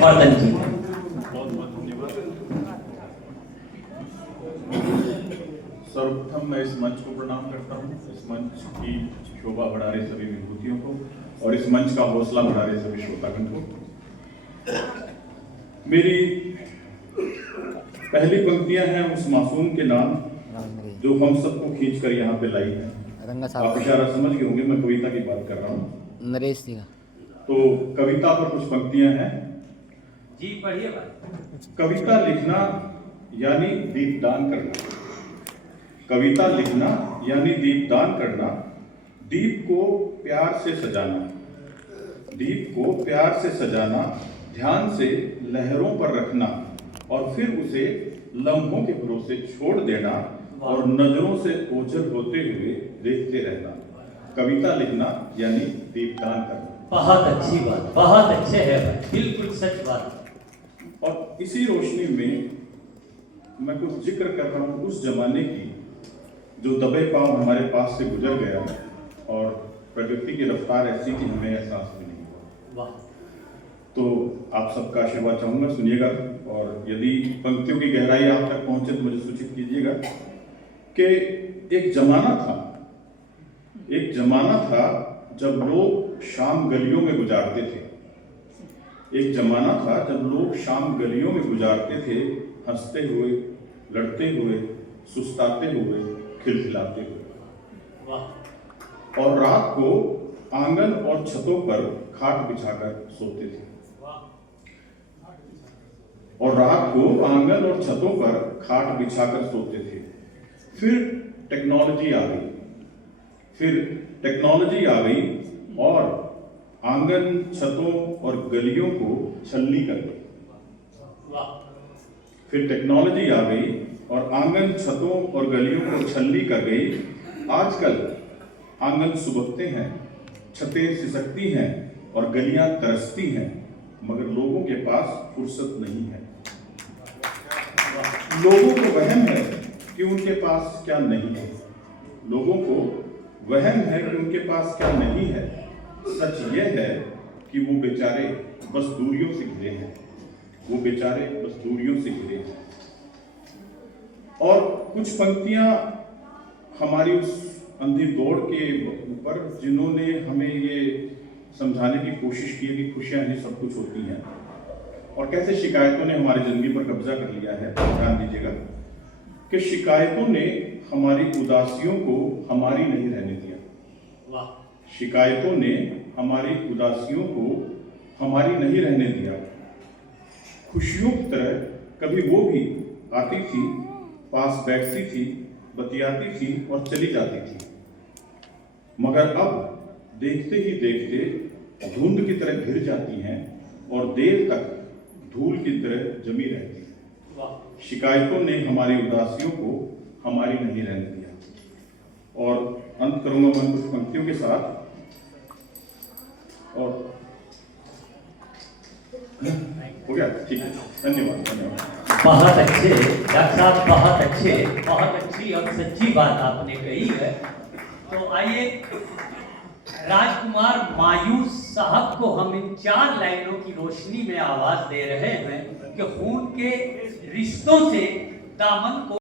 वर्धन जी। बहुत बहुत धन्यवाद। सर्वप्रथम मैं इस मंच को प्रणाम करता हूँ, इस मंच की शोभा बढ़ा रहे सभी विभूतियों को और इस मंच का हौसला बढ़ा रहे सभी श्रोतागण को। मेरी पहली पंक्तियां हैं उस मासूम के नाम जो हम सबको खींच कर यहाँ पे लाई है। आप इशारा समझ गए होंगे, मैं कविता की बात कर रहा हूँ। नरेश जी का तो कविता पर कुछ पंक्तियां हैं जी, पढ़िए बात। कविता लिखना यानी दीपदान करना। कविता लिखना यानी दीपदान करना, दीप को प्यार से सजाना, दीप को प्यार से सजाना, ध्यान से लहरों पर रखना और फिर उसे लम्हों के भरोसे छोड़ देना और नजरों से ओझल होते हुए देखते रहना। कविता लिखना यानी दीपदान करना। बहुत अच्छी बात, बहुत अच्छे है भाई, बिल्कुल सच बात। और इसी रोशनी में मैं कुछ जिक्र कर रहा हूँ उस जमाने की जो दबे पांव हमारे पास से गुजर गया और प्रगति की रफ्तार ऐसी कि हमें एहसास भी नहीं हुआ। वाह। तो आप सबका आशीर्वाद चाहूंगा, सुनिएगा और यदि पंक्तियों की गहराई आप तक पहुंचे तो मुझे सूचित कीजिएगा कि एक जमाना था जब लोग शाम गलियों में गुजारते थे। एक जमाना था जब लोग शाम गलियों में गुजारते थे, हंसते हुए, लड़ते हुए, सुस्ताते हुए, खिलखिलाते हुए। वाह। और रात को आंगन और छतों पर खाट बिछाकर सोते थे। और रात को आंगन और छतों पर खाट बिछाकर सोते थे। फिर टेक्नोलॉजी आ गई और आंगन, छतों और गलियों को छलनी कर गई। फिर टेक्नोलॉजी आ गई और आंगन, छतों और गलियों को छलनी कर गई। आजकल आंगन सुबकते हैं, छतें सिसकती हैं और गलियां तरसती हैं, मगर लोगों के पास फुर्सत नहीं है। लोगों को वहम है कि उनके पास क्या नहीं है। लोगों को वहम है कि उनके पास क्या नहीं है। सच यह है कि वो बेचारे बस दूरियों से घिरे हैं। वो बेचारे बस दूरियों से घिरे हैं। और कुछ पंक्तियां हमारी उस अंधी दौड़ के ऊपर जिन्होंने हमें ये समझाने की कोशिश की है कि खुशियां ही सब कुछ होती हैं और कैसे शिकायतों ने हमारी जिंदगी पर कब्जा कर लिया है। ध्यान दीजिएगा कि शिकायतों ने हमारी उदासियों को हमारी नहीं रहने दिया। वाह। शिकायतों ने हमारी उदासियों को हमारी नहीं रहने दिया। खुशियों की तरह कभी वो भी आती थी, पास बैठती थी, बतियाती थी और चली जाती थी, मगर अब देखते ही देखते धुंध की तरह घिर जाती हैं और देर तक धूल की तरह जमी रहती है। शिकायतों ने हमारी उदासियों को हमारी नहीं रहने दिया। और अंत करूंगा मैं कुछ पंक्तियों के साथ। और हो गया, ठीक है, धन्यवाद। बहुत अच्छे डॉक्टर साहब, बहुत अच्छे, बहुत अच्छी और सच्ची बात आपने कही है। तो आइए राजकुमार मायूस साहब को हम इन 4 लाइनों की रोशनी में आवाज दे रहे हैं कि खून के रिश्तों से दामन को